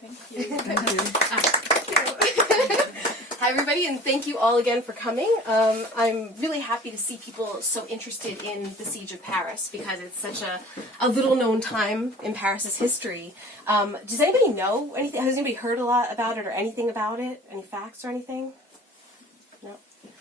Thank you. Hi everybody, and thank you all again for coming. I'm really happy to see people so interested in the Siege of Paris because it's such a little known time in Paris's history. Does anybody know anything? Has anybody heard a lot about it or anything about it? Any facts or anything? No?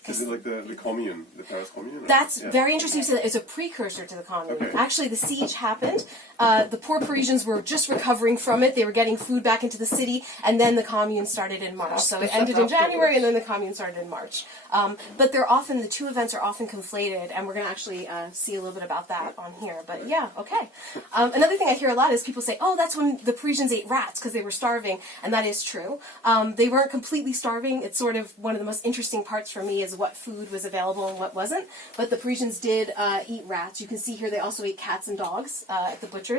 Is it like the Commune, the Paris Commune? That's very interesting. So it's a precursor to the Commune. Okay. Actually, the siege happened. The poor Parisians were just recovering from it. They were getting food back into the city, and then the Commune started in March. So it ended in January, and then the Commune started in March. But the two events are often conflated, and we're going to actually see a little bit about that on here. But yeah, okay. Another thing I hear a lot is people say, oh, that's when the Parisians ate rats because they were starving, and that is true. They weren't completely starving. It's sort of one of the most interesting parts for me is what food was available and what wasn't. But the Parisians did eat rats. You can see here they also ate cats and dogs at the butchers.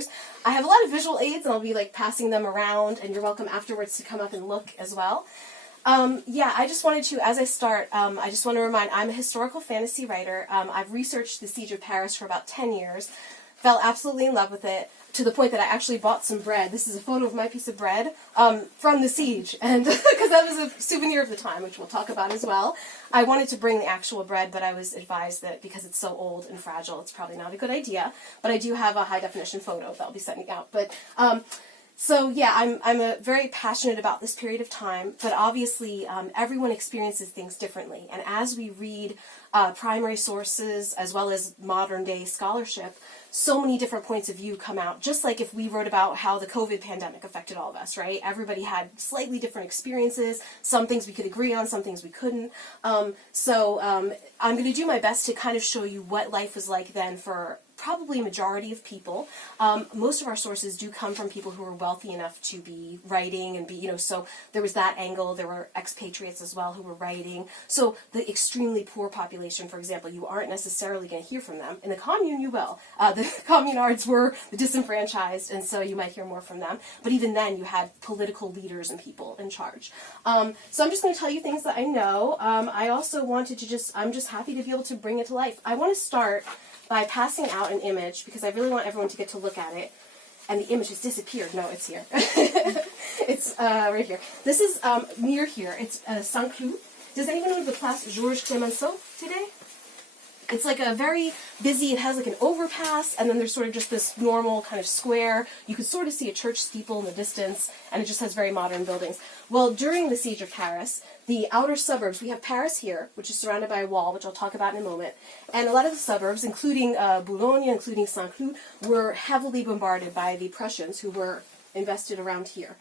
I have a lot of visual aids, and I'll be like passing them around, and you're welcome afterwards to come up and look as well. Yeah, I just wanted to, as I start, I just want to remind, I'm a historical fantasy writer. I've researched the Siege of Paris for about 10 years, fell absolutely in love with it, to the point that I actually bought some bread. This is a photo of my piece of bread from the siege, and because that was a souvenir of the time, which we'll talk about as well. I wanted to bring the actual bread, but I was advised that because it's so old and fragile, it's probably not a good idea. But I do have a high-definition photo that I'll be sending out. But so yeah, I'm very passionate about this period of time, but obviously everyone experiences things differently. And as we read primary sources as well as modern-day scholarship, so many different points of view come out, just like if we wrote about how the COVID pandemic affected all of us, right? Everybody had slightly different experiences, some things we could agree on, some things we couldn't. So I'm going to do my best to kind of show you what life was like then for probably a majority of people. Most of our sources do come from people who were wealthy enough to be writing and be, so there was that angle. There were expatriates as well who were writing. So the extremely poor population, for example, you aren't necessarily going to hear from them. In the Commune, you will. The communards were the disenfranchised, and so you might hear more from them. But even then, you had political leaders and people in charge. So I'm just going to tell you things that I know. I also wanted to I'm just happy to be able to bring it to life. I want to start by passing out an image, because I really want everyone to get to look at it. And the image has disappeared. No, it's here. It's right here. This is near here. It's Saint-Cloud. Does anyone know the Place Georges Clemenceau today? It's like a very busy, it has like an overpass, and then there's sort of just this normal kind of square. You could sort of see a church steeple in the distance, and it just has very modern buildings. Well, during the Siege of Paris, the outer suburbs, we have Paris here, which is surrounded by a wall, which I'll talk about in a moment, and a lot of the suburbs, including Boulogne, including Saint-Cloud, were heavily bombarded by the Prussians, who were invested around here.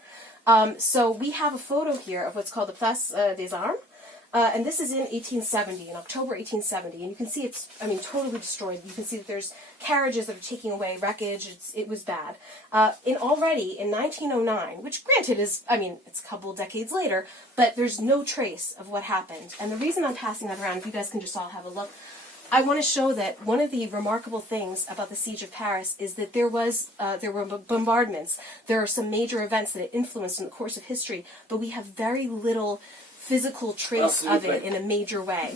So we have a photo here of what's called the Place des Armes. And this is in 1870, in October 1870, and you can see it's, totally destroyed. You can see that there's carriages that are taking away wreckage. It was bad. Already in 1909, which granted is, it's a couple decades later, but there's no trace of what happened. And the reason I'm passing that around, if you guys can just all have a look, I want to show that one of the remarkable things about the Siege of Paris is that there were bombardments. There are some major events that it influenced in the course of history, but we have very little physical trace of it in a major way.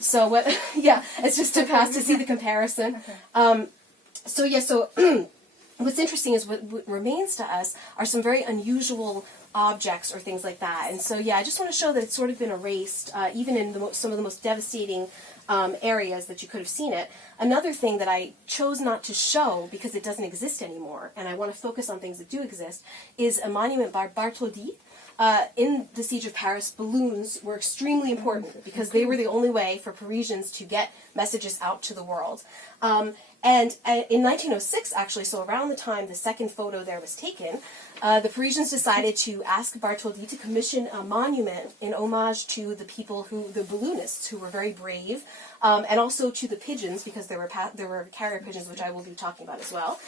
So what? Yeah, it's just to pass to see the comparison. So what's interesting is what remains to us are some very unusual objects or things like that. And so yeah, I just want to show that it's sort of been erased, even in some of the most devastating areas that you could have seen it. Another thing that I chose not to show because it doesn't exist anymore, and I want to focus on things that do exist, is a monument by Bartholdi. In the Siege of Paris, balloons were extremely important because they were the only way for Parisians to get messages out to the world. And in 1906, actually, so around the time the second photo there was taken, the Parisians decided to ask Bartholdi to commission a monument in homage to the people the balloonists, who were very brave, and also to the pigeons, because there were carrier pigeons, which I will be talking about as well.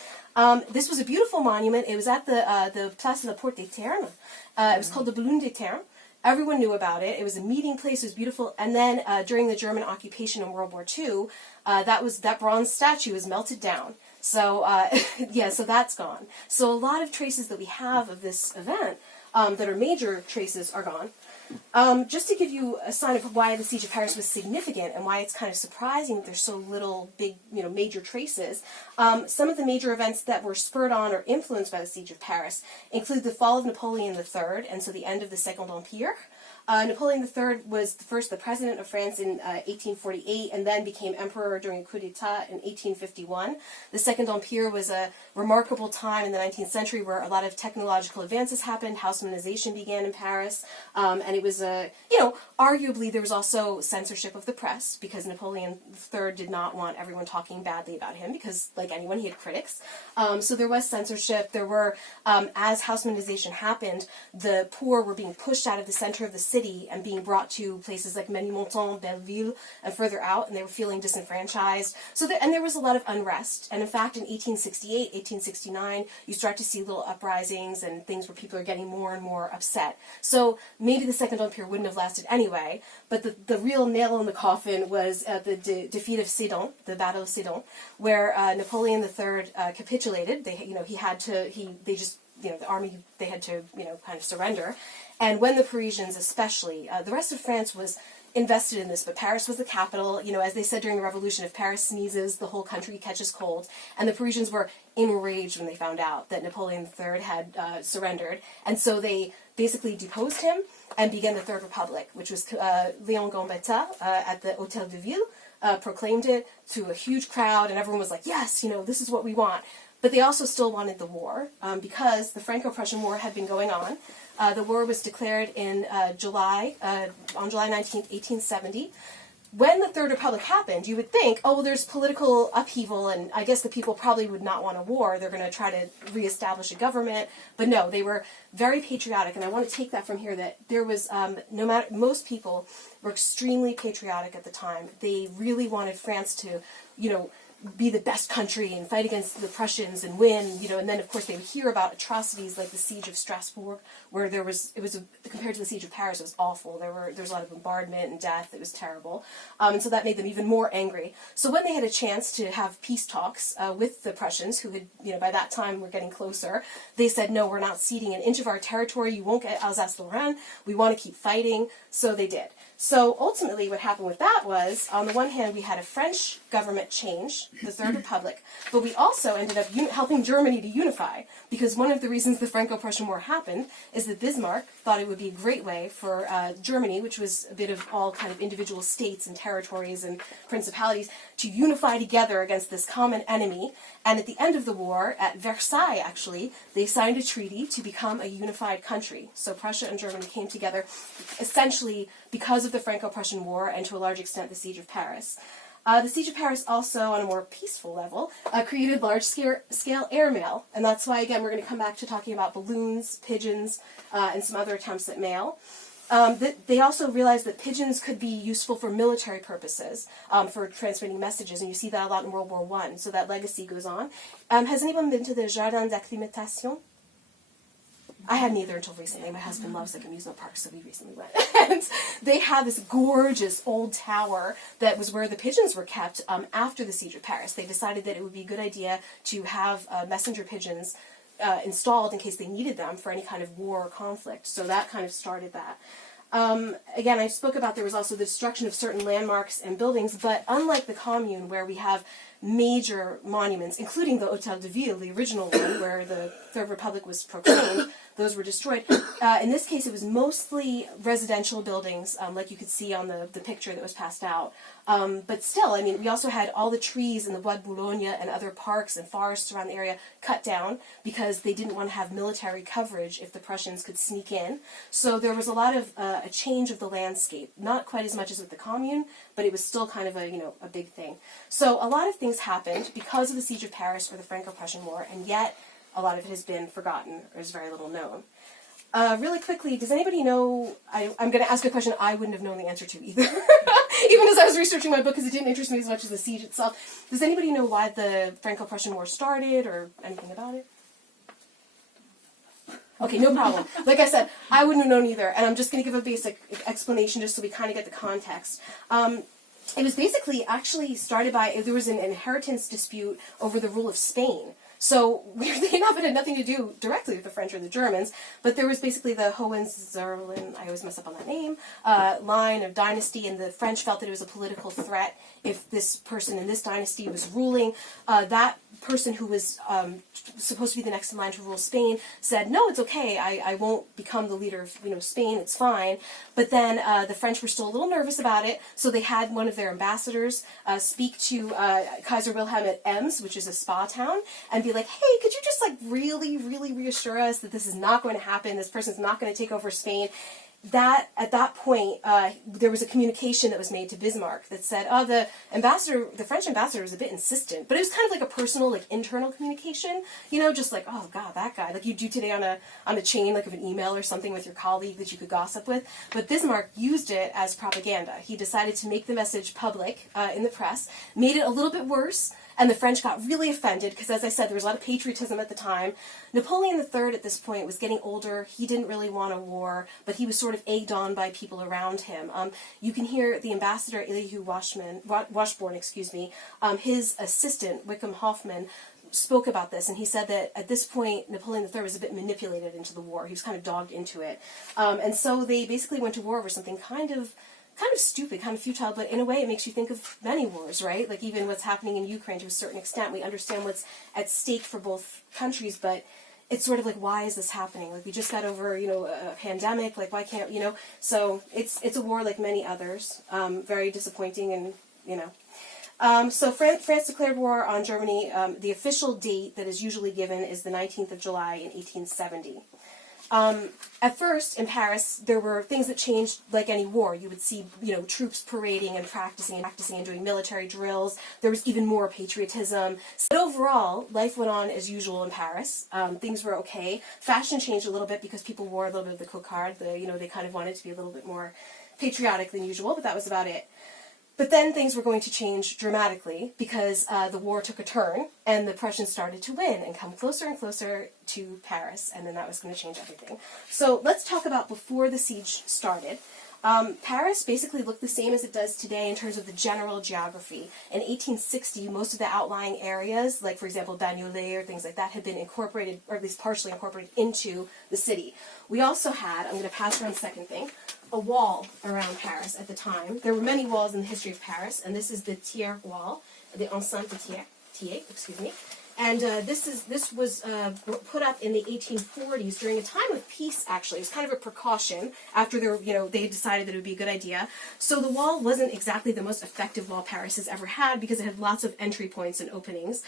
This was a beautiful monument. It was at the Place de la Porte des Ternes. It was called the Balloon des Ternes. Everyone knew about it. It was a meeting place. It was beautiful. And then during the German occupation in World War II, that bronze statue was melted down. So yeah, so that's gone. So a lot of traces that we have of this event that are major traces are gone. Just to give you a sign of why the Siege of Paris was significant and why it's kind of surprising that there's so little big, major traces, some of the major events that were spurred on or influenced by the Siege of Paris include the fall of Napoleon III, and so the end of the Second Empire. Napoleon III was the president of France in 1848 and then became emperor during a coup d'etat in 1851. The Second Empire was a remarkable time in the 19th century where a lot of technological advances happened. Haussmannization began in Paris, and it was arguably there was also censorship of the press because Napoleon III did not want everyone talking badly about him because, like anyone, he had critics. So there was censorship. There were, as Haussmannization happened, the poor were being pushed out of the center of the city and being brought to places like Menilmontant, Belleville, and further out, and they were feeling disenfranchised. And there was a lot of unrest. And in fact, in 1868, 1869, you start to see little uprisings and things where people are getting more and more upset. So maybe the Second Empire wouldn't have lasted anyway, but the real nail in the coffin was the defeat of Sedan, the Battle of Sedan, where Napoleon III capitulated. The army, they had to, kind of surrender. And when the Parisians especially, the rest of France was invested in this, but Paris was the capital. As they said during the Revolution, if Paris sneezes, the whole country catches cold. And the Parisians were enraged when they found out that Napoleon III had surrendered. And so they basically deposed him and began the Third Republic, which was Léon Gambetta at the Hôtel de Ville, proclaimed it to a huge crowd, and everyone was like, yes, this is what we want. But they also still wanted the war because the Franco-Prussian War had been going on. The war was declared in on July 19th, 1870. When the Third Republic happened, you would think, oh, well, there's political upheaval, and I guess the people probably would not want a war. They're going to try to reestablish a government. But no, they were very patriotic, and I want to take that from here, that there was, most people were extremely patriotic at the time. They really wanted France to, be the best country and fight against the Prussians and win, and then of course they would hear about atrocities like the siege of Strasbourg, where compared to the siege of Paris, it was awful. There was a lot of bombardment and death. It was terrible. And so that made them even more angry. So when they had a chance to have peace talks with the Prussians, who had, by that time were getting closer, they said, no, we're not ceding an inch of our territory. You won't get Alsace-Lorraine. We want to keep fighting. So they did. So ultimately what happened with that was, on the one hand, we had a French government change, the Third Republic, but we also ended up helping Germany to unify, because one of the reasons the Franco-Prussian War happened is that Bismarck thought it would be a great way for Germany, which was a bit of all kind of individual states and territories and principalities, to unify together against this common enemy. And at the end of the war, at Versailles actually, they signed a treaty to become a unified country. So Prussia and Germany came together essentially because of the Franco-Prussian War and to a large extent the Siege of Paris. The Siege of Paris also, on a more peaceful level, created large-scale airmail. And that's why, again, we're going to come back to talking about balloons, pigeons, and some other attempts at mail. They also realized that pigeons could be useful for military purposes, for transmitting messages, and you see that a lot in World War I, so that legacy goes on. Has anyone been to the Jardin d'Acclimatation? I hadn't either until recently. My husband loves amusement parks, so we recently went. And they had this gorgeous old tower that was where the pigeons were kept after the Siege of Paris. They decided that it would be a good idea to have messenger pigeons installed in case they needed them for any kind of war or conflict. So that kind of started that. Again, I spoke about there was also the destruction of certain landmarks and buildings, but unlike the Commune, where we have major monuments, including the Hôtel de Ville, the original one, where the Third Republic was proclaimed, those were destroyed. In this case, it was mostly residential buildings, like you could see on the picture that was passed out. But still, I mean, we also had all the trees in the Bois de Boulogne and other parks and forests around the area cut down because they didn't want to have military coverage if the Prussians could sneak in. So there was a lot of a change of the landscape, not quite as much as with the Commune, but it was still kind of a big thing. So a lot of things happened because of the Siege of Paris or the Franco-Prussian War, and yet a lot of it has been forgotten or is very little known. Really quickly, does anybody know, I'm going to ask a question I wouldn't have known the answer to either, even as I was researching my book because it didn't interest me as much as the siege itself. Does anybody know why the Franco-Prussian War started or anything about it? Okay, no problem. Like I said, I wouldn't have known either, and I'm just going to give a basic explanation just so we kind of get the context. It was basically actually started by, there was an inheritance dispute over the rule of Spain. So weirdly enough, it had nothing to do directly with the French or the Germans, but there was basically the Hohenzollern, I always mess up on that name, line of dynasty, and the French felt that it was a political threat if this person in this dynasty was ruling. That person who was supposed to be the next in line to rule Spain said, no, it's okay, I won't become the leader of Spain, it's fine. But then the French were still a little nervous about it, so they had one of their ambassadors speak to Kaiser Wilhelm at Ems, which is a spa town, and be like, hey, could you just like really, really reassure us that this is not going to happen, this person's not going to take over Spain? That at that point, there was a communication that was made to Bismarck that said, "Oh, the French ambassador was a bit insistent," but it was kind of like a personal, like internal communication, just like, "Oh God, that guy," like you do today on a chain, like of an email or something with your colleague that you could gossip with. But Bismarck used it as propaganda. He decided to make the message public in the press, made it a little bit worse. And the French got really offended because, as I said, there was a lot of patriotism at the time. Napoleon III at this point was getting older. He didn't really want a war, but he was sort of egged on by people around him. You can hear the ambassador, Elihu Washburn, his assistant, Wickham Hoffman, spoke about this, and he said that at this point, Napoleon III was a bit manipulated into the war. He was kind of dogged into it. And so they basically went to war over something kind of stupid, kind of futile, but in a way it makes you think of many wars, right? Like even what's happening in Ukraine to a certain extent. We understand what's at stake for both countries, but it's sort of like, why is this happening? Like we just got over, a pandemic, like why can't, So it's a war like many others, very disappointing and, so France declared war on Germany. The official date that is usually given is the 19th of July in 1870. At first, in Paris, there were things that changed like any war. You would see, troops parading and practicing and doing military drills. There was even more patriotism. But overall, life went on as usual in Paris. Things were okay. Fashion changed a little bit because people wore a little bit of the cocarde. They kind of wanted to be a little bit more patriotic than usual, but that was about it. But then things were going to change dramatically because the war took a turn and the Prussians started to win and come closer and closer to Paris, and then that was going to change everything. So let's talk about before the siege started. Paris basically looked the same as it does today in terms of the general geography. In 1860, most of the outlying areas, like for example Bagnolet or things like that, had been incorporated, or at least partially incorporated, into the city. We also had, I'm going to pass around the second thing, a wall around Paris at the time. There were many walls in the history of Paris, and this is the Thiers wall, the enceinte de Thiers, excuse me. And this was put up in the 1840s during a time of peace, actually. It was kind of a precaution after they decided that it would be a good idea. So the wall wasn't exactly the most effective wall Paris has ever had because it had lots of entry points and openings.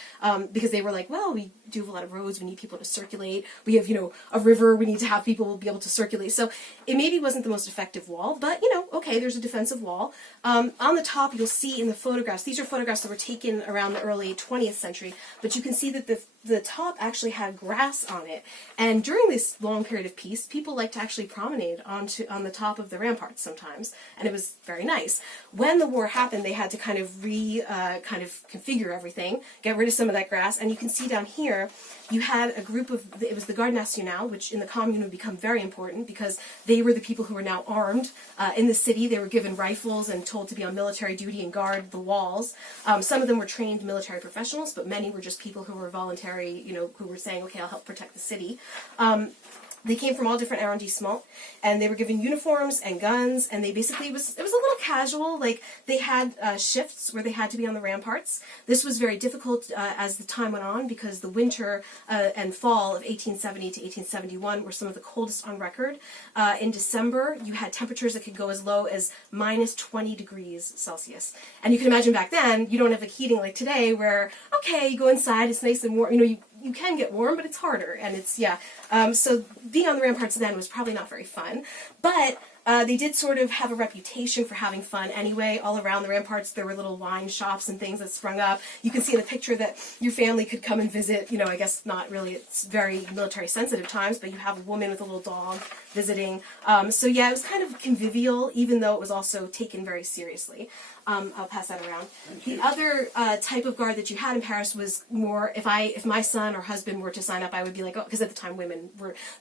Because they were like, well, we do have a lot of roads, we need people to circulate. We have, a river, we need to have people be able to circulate. So it maybe wasn't the most effective wall, but, okay, there's a defensive wall. On the top, you'll see in the photographs, these are photographs that were taken around the early 20th century, but you can see that the top actually had grass on it. And during this long period of peace, people liked to actually promenade on the top of the ramparts sometimes, and it was very nice. When the war happened, they had to kind of configure everything, get rid of some of that grass, and you can see down here, you had a group of, it was the Garde Nationale, which in the Commune would become very important because they were the people who were now armed in the city. They were given rifles and told to be on military duty and guard the walls. Some of them were trained military professionals, but many were just people who were voluntary, who were saying, okay, I'll help protect the city. They came from all different arrondissements, and they were given uniforms and guns, and they basically, it was a little casual, like they had shifts where they had to be on the ramparts. This was very difficult as the time went on because the winter and fall of 1870 to 1871 were some of the coldest on record. In December, you had temperatures that could go as low as minus 20 degrees Celsius. And you can imagine back then, you don't have like heating like today where, okay, you go inside, it's nice and warm, you can get warm, but it's harder, and it's, so being on the ramparts then was probably not very fun, but they did sort of have a reputation for having fun anyway. All around the ramparts there were little wine shops and things that sprung up. You can see in the picture that your family could come and visit, I guess not really, it's very military sensitive times, but you have a woman with a little dog visiting. So yeah, it was kind of convivial, even though it was also taken very seriously. I'll pass that around. The other type of guard that you had in Paris was more, if my son or husband were to sign up, I would be like, oh, because at the time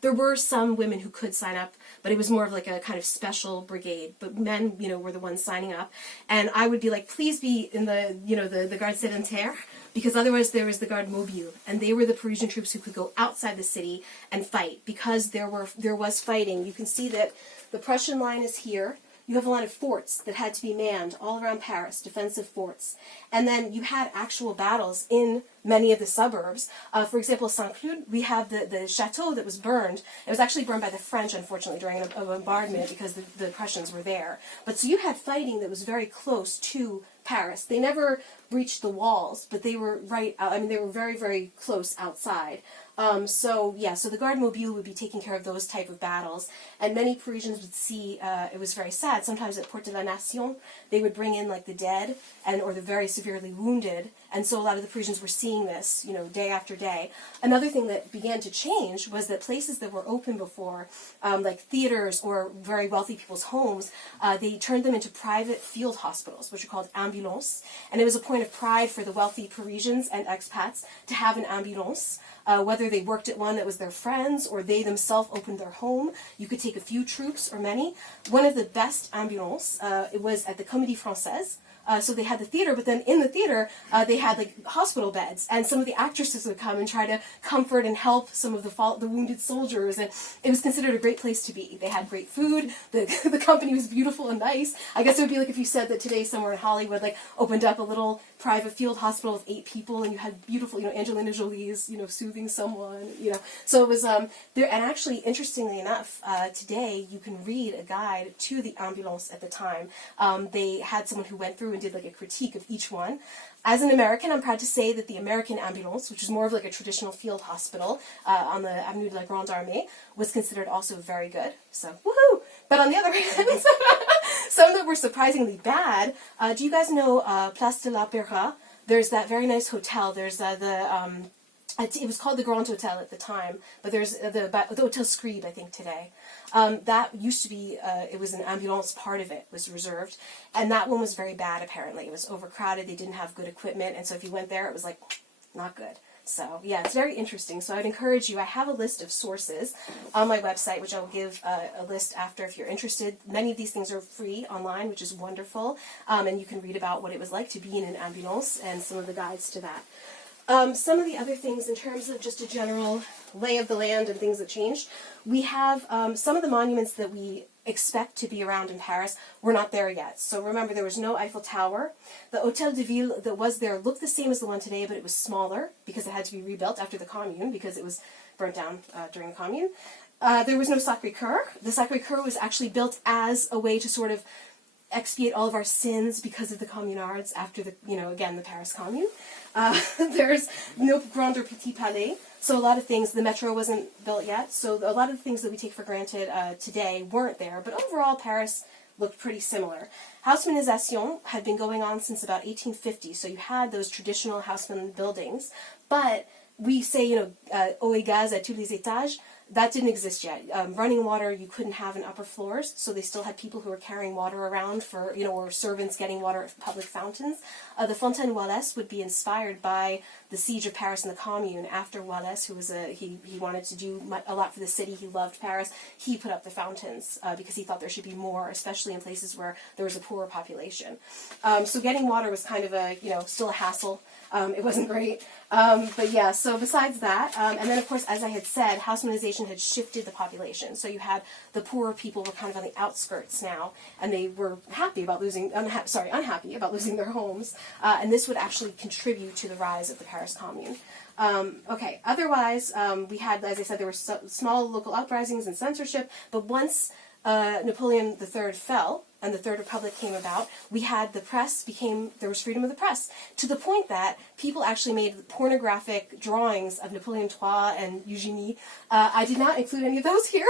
there were some women who could sign up, but it was more of like a kind of special brigade, but men, were the ones signing up, and I would be like, please be in the, the garde sédentaire, because otherwise there was the Garde Mobile, and they were the Parisian troops who could go outside the city and fight. Because there was fighting, you can see that the Prussian line is here. You have a lot of forts that had to be manned all around Paris, defensive forts. And then you had actual battles in many of the suburbs. For example, Saint-Cloud, we have the chateau that was burned. It was actually burned by the French, unfortunately, during a bombardment because the Prussians were there. But so you had fighting that was very close to Paris. They never breached the walls, but they were right out, I mean, they were very, very close outside. So the Garde Mobile would be taking care of those type of battles, and many Parisians would see, it was very sad, sometimes at Porte de la Nation, they would bring in like the dead, or the very severely wounded, and so a lot of the Parisians were seeing this, day after day. Another thing that began to change was that places that were open before, like theaters or very wealthy people's homes, they turned them into private field hospitals, which are called ambulances, and it was a point of pride for the wealthy Parisians and expats to have an ambulance. Whether they worked at one that was their friends or they themselves opened their home, you could take a few troops or many. One of the best ambulances, it was at the Comédie Française. So they had the theater, but then in the theater, they had like hospital beds, and some of the actresses would come and try to comfort and help some of the wounded soldiers, and it was considered a great place to be. They had great food, the company was beautiful and nice. I guess it would be like if you said that today somewhere in Hollywood like opened up a little private field hospital of 8 people, and you had beautiful, Angelina Jolie's, soothing someone, So it was there, and actually, interestingly enough, today you can read a guide to the ambulance at the time. They had someone who went through and did like a critique of each one. As an American, I'm proud to say that the American ambulance, which is more of like a traditional field hospital on the Avenue de la Grande Armée, was considered also very good. So, woohoo! But on the other hand, some that were surprisingly bad. Do you guys know Place de l'Opéra? There's that very nice hotel. There's it was called the Grand Hotel at the time, but there's the Hotel Scribe, I think, today. That used to be, it was an ambulance, part of it was reserved, and that one was very bad, apparently. It was overcrowded, they didn't have good equipment, and so if you went there, it was like, not good. So, yeah, it's very interesting. So I'd encourage you, I have a list of sources on my website, which I will give a list after if you're interested. Many of these things are free online, which is wonderful, and you can read about what it was like to be in an ambulance and some of the guides to that. Some of the other things in terms of just a general lay of the land and things that changed, we have some of the monuments that we expect to be around in Paris were not there yet. So remember, there was no Eiffel Tower. The Hôtel de Ville that was there looked the same as the one today, but it was smaller because it had to be rebuilt after the Commune because it was burnt down during the Commune. There was no Sacré-Cœur. The Sacré-Cœur was actually built as a way to sort of expiate all of our sins because of the communards after the, again, the Paris Commune. There's no Grand or Petit Palais, so a lot of things, the metro wasn't built yet, so a lot of things that we take for granted today weren't there, but overall Paris looked pretty similar. Haussmannisation had been going on since about 1850, so you had those traditional Haussmann buildings, but we say, eau et gaz à tous les étages. That didn't exist yet. Running water, you couldn't have in upper floors, so they still had people who were carrying water around for, or servants getting water at public fountains. The Fontaine Wallace would be inspired by the siege of Paris and the Commune. After Wallace, who was he wanted to do a lot for the city, he loved Paris, he put up the fountains because he thought there should be more, especially in places where there was a poorer population. So getting water was kind of still a hassle. It wasn't great. But yeah, so besides that, and then of course, as I had said, Haussmannization had shifted the population. So you had the poorer people were kind of on the outskirts now, and they were unhappy about losing their homes. And this would actually contribute to the rise of the Paris Commune. Okay, otherwise, we had, as I said, there were small local uprisings and censorship, but once Napoleon III fell, and the Third Republic came about, we had the press there was freedom of the press, to the point that people actually made pornographic drawings of Napoleon III and Eugenie. I did not include any of those here,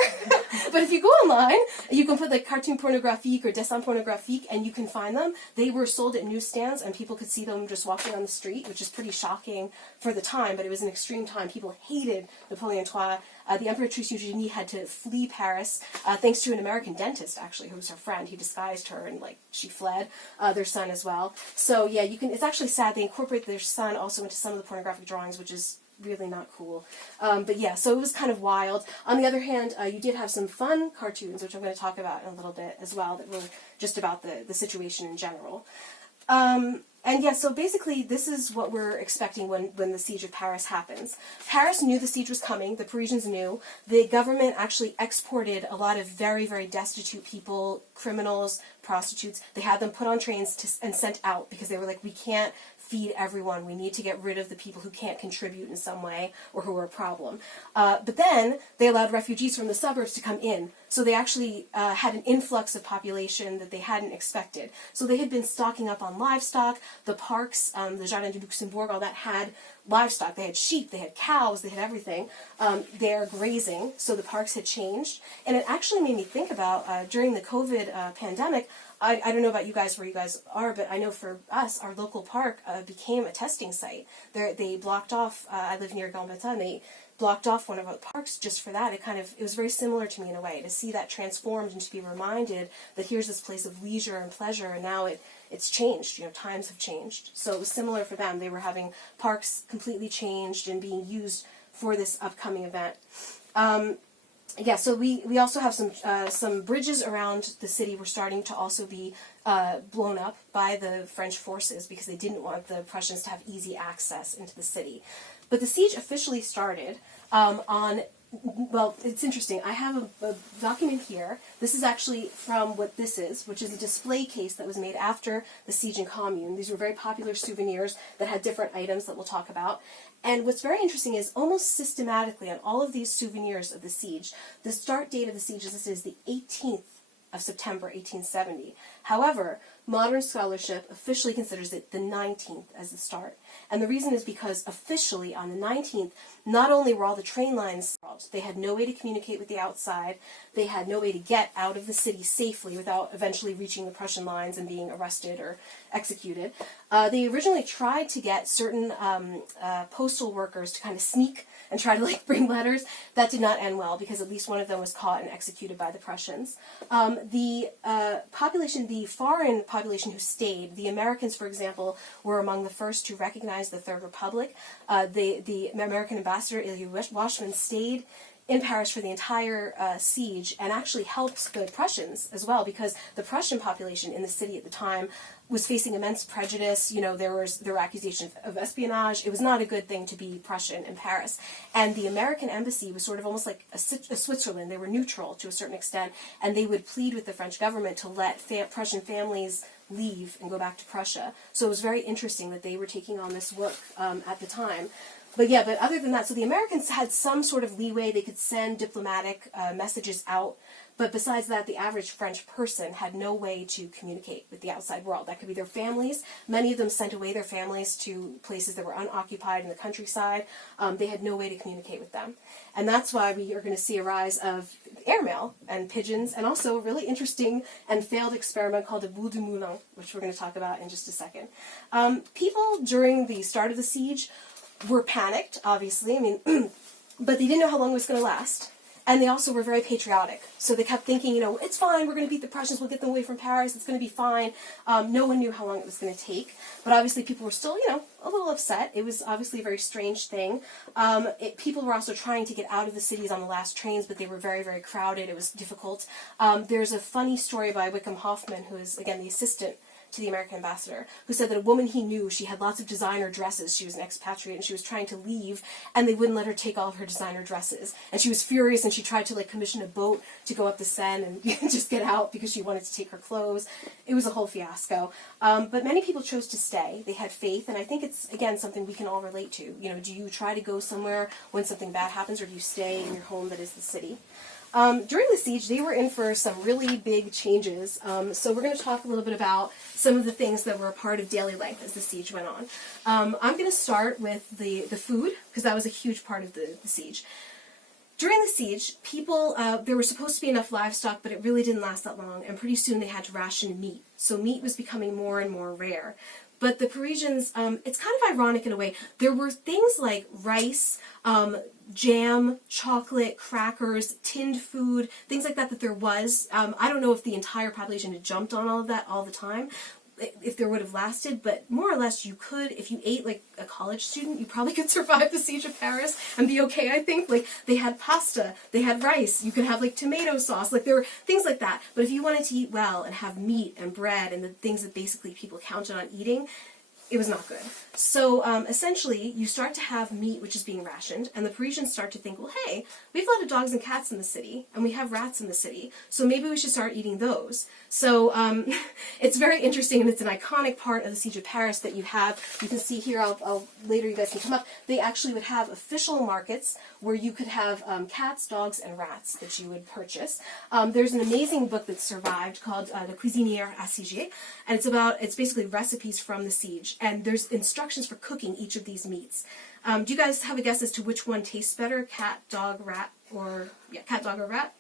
but if you go online, you can put like cartoon pornographique or dessin pornographique, and you can find them. They were sold at newsstands, and people could see them just walking on the street, which is pretty shocking for the time, but it was an extreme time. People hated Napoleon III. The Emperoress Eugenie had to flee Paris, thanks to an American dentist, actually, who was her friend. He disguised her, and she fled. Their son as well. So yeah, it's actually sad. They incorporate their son also into some of the pornographic drawings, which is really not cool. But yeah, so it was kind of wild. On the other hand, you did have some fun cartoons, which I'm going to talk about in a little bit as well, that were just about the situation in general. And yeah, so basically this is what we're expecting when the siege of Paris happens. Paris knew the siege was coming, the Parisians knew. The government actually exported a lot of very, very destitute people, criminals, prostitutes. They had them put on trains and sent out because they were like, we can't feed everyone. We need to get rid of the people who can't contribute in some way or who are a problem. But then they allowed refugees from the suburbs to come in. So they actually had an influx of population that they hadn't expected. So they had been stocking up on livestock. The parks, the Jardin du Luxembourg, all that had livestock. They had sheep, they had cows, they had everything. They're grazing, so the parks had changed. And it actually made me think about, during the COVID pandemic, I don't know about you guys where you guys are, but I know for us, our local park became a testing site. They blocked off, I live near Gambetta, and they blocked off one of our parks just for that. It was very similar to me in a way, to see that transformed and to be reminded that here's this place of leisure and pleasure, and now it's changed, times have changed. So it was similar for them. They were having parks completely changed and being used for this upcoming event. Yeah, so we also have some bridges around the city were starting to also be blown up by the French forces because they didn't want the Prussians to have easy access into the city. But the siege officially started well, it's interesting. I have a document here. This is actually from what this is, which is a display case that was made after the siege and commune. These were very popular souvenirs that had different items that we'll talk about. And what's very interesting is almost systematically on all of these souvenirs of the siege, the start date of the siege is listed as the 18th of September 1870. However, modern scholarship officially considers it the 19th as the start. And the reason is because officially on the 19th, not only were all the train lines stopped, they had no way to communicate with the outside, they had no way to get out of the city safely without eventually reaching the Prussian lines and being arrested or executed. They originally tried to get certain postal workers to kind of sneak and try to bring letters. That did not end well because at least one of them was caught and executed by the Prussians. The foreign population who stayed, the Americans, for example, were among the first to recognize the Third Republic. The American ambassador, Ilya Washman, stayed in Paris for the entire siege and actually helped the Prussians as well because the Prussian population in the city at the time was facing immense prejudice. There were accusations of espionage. It was not a good thing to be Prussian in Paris. And the American embassy was sort of almost like a Switzerland. They were neutral to a certain extent, and they would plead with the French government to let Prussian families leave and go back to Prussia. So it was very interesting that they were taking on this work at the time. But other than that, so the Americans had some sort of leeway. They could send diplomatic messages out. But besides that, the average French person had no way to communicate with the outside world. That could be their families. Many of them sent away their families to places that were unoccupied in the countryside. They had no way to communicate with them. And that's why we are going to see a rise of airmail and pigeons, and also a really interesting and failed experiment called a boule de moulin, which we're going to talk about in just a second. People during the start of the siege were panicked, obviously, but they didn't know how long it was going to last. And they also were very patriotic. So they kept thinking, it's fine, we're going to beat the Prussians, we'll get them away from Paris, it's going to be fine. No one knew how long it was going to take. But obviously people were still, a little upset. It was obviously a very strange thing. People were also trying to get out of the cities on the last trains, but they were very, very crowded. It was difficult. There's a funny story by Wickham Hoffman, who is, again, the assistant to the American ambassador, who said that a woman he knew, she had lots of designer dresses. She was an expatriate and she was trying to leave, and they wouldn't let her take all of her designer dresses. And she was furious, and she tried to commission a boat to go up the Seine and just get out because she wanted to take her clothes. It was a whole fiasco. But many people chose to stay. They had faith, and I think it's, again, something we can all relate to. Do you try to go somewhere when something bad happens, or do you stay in your home that is the city? During the siege, they were in for some really big changes. So we're going to talk a little bit about some of the things that were a part of daily life as the siege went on. I'm going to start with the food, because that was a huge part of the siege. During the siege, people, there was supposed to be enough livestock, but it really didn't last that long, and pretty soon they had to ration meat. So meat was becoming more and more rare. But the Parisians, it's kind of ironic in a way. There were things like rice, jam, chocolate, crackers, tinned food, things like that there was. I don't know if the entire population had jumped on all of that all the time, if there would have lasted, but more or less you could, if you ate like a college student, you probably could survive the siege of Paris and be okay, I think. They had pasta, they had rice, you could have tomato sauce, there were things like that. But if you wanted to eat well and have meat and bread and the things that basically people counted on eating, it was not good. So essentially, you start to have meat which is being rationed, and the Parisians start to think, well, hey, we have a lot of dogs and cats in the city, and we have rats in the city, so maybe we should start eating those. So it's very interesting, and it's an iconic part of the Siege of Paris that you have. You can see here, I'll later you guys can come up, they actually would have official markets where you could have cats, dogs, and rats that you would purchase. There's an amazing book that survived called Le Cuisinière Assiégée, and it's basically recipes from the siege, and there's instructions for cooking each of these meats. Do you guys have a guess as to which one tastes better? Cat, dog, rat, or cat, dog, or rat?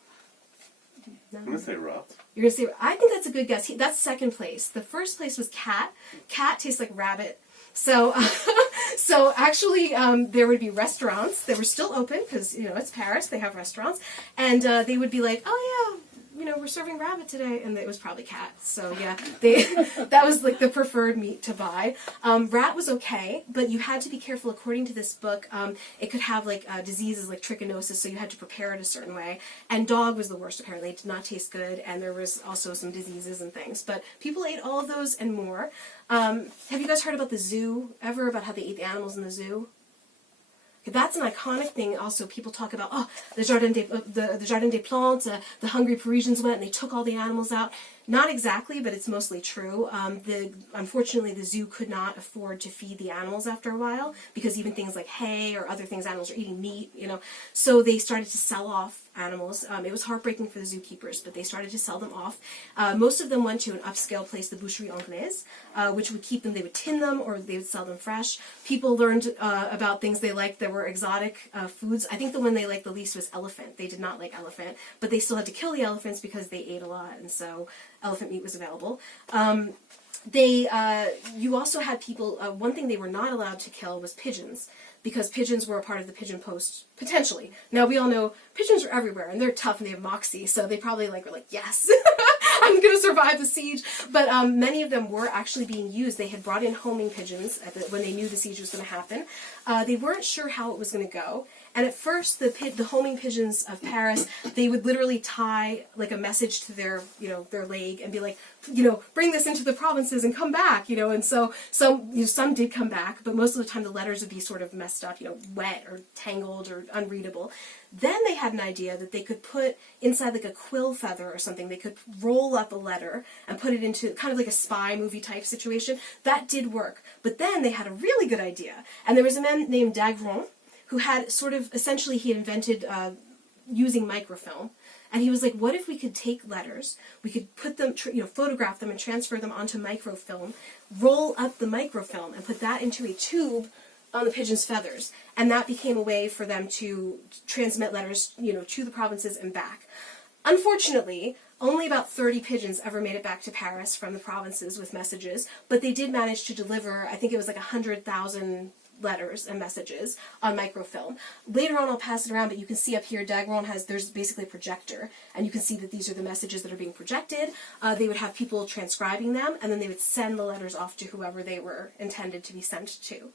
No. I'm gonna say rat. You're gonna say, I think that's a good guess. That's second place. The first place was cat. Cat tastes like rabbit. So, so actually, there would be restaurants that were still open because it's Paris. They have restaurants, and they would be like, oh yeah, we're serving rabbit today, and it was probably cat. So yeah, that was like the preferred meat to buy. Rat was okay, but you had to be careful. According to this book, it could have like diseases like trichinosis, so you had to prepare it a certain way. And dog was the worst. Apparently, it did not taste good, and there was also some diseases and things. But people ate all of those and more. Have you guys heard about the zoo ever? About how they ate the animals in the zoo? That's an iconic thing. Also, people talk about, the Jardin des Plantes, the hungry Parisians went and they took all the animals out. Not exactly, but it's mostly true. Unfortunately, the zoo could not afford to feed the animals after a while because even things like hay or other things, animals are eating meat, So they started to sell off animals. It was heartbreaking for the zookeepers, but they started to sell them off. Most of them went to an upscale place, the Boucherie Anglaise, which would keep them. They would tin them or they would sell them fresh. People learned about things they liked that were exotic foods. I think the one they liked the least was elephant. They did not like elephant, but they still had to kill the elephants because they ate a lot, and so elephant meat was available. You also had people, one thing they were not allowed to kill was pigeons, because pigeons were a part of the pigeon post, potentially. Now, we all know pigeons are everywhere, and they're tough, and they have moxie, so they probably were like, yes, I'm going to survive the siege. But many of them were actually being used. They had brought in homing pigeons when they knew the siege was going to happen. They weren't sure how it was going to go. And at first, the homing pigeons of Paris, they would literally tie like a message to their leg and be like, bring this into the provinces and come back, And so some did come back, but most of the time the letters would be sort of messed up, wet or tangled or unreadable. Then they had an idea that they could put inside like a quill feather or something. They could roll up a letter and put it into kind of like a spy movie type situation. That did work. But then they had a really good idea. And there was a man named Dagron who had essentially he invented using microfilm. And he was like, what if we could take letters, we could put them, photograph them and transfer them onto microfilm, roll up the microfilm and put that into a tube on the pigeon's feathers. And that became a way for them to transmit letters, to the provinces and back. Unfortunately, only about 30 pigeons ever made it back to Paris from the provinces with messages, but they did manage to deliver, I think it was like 100,000 letters and messages on microfilm. Later on I'll pass it around, but you can see up here Dagron there's basically a projector, and you can see that these are the messages that are being projected. They would have people transcribing them, and then they would send the letters off to whoever they were intended to be sent to.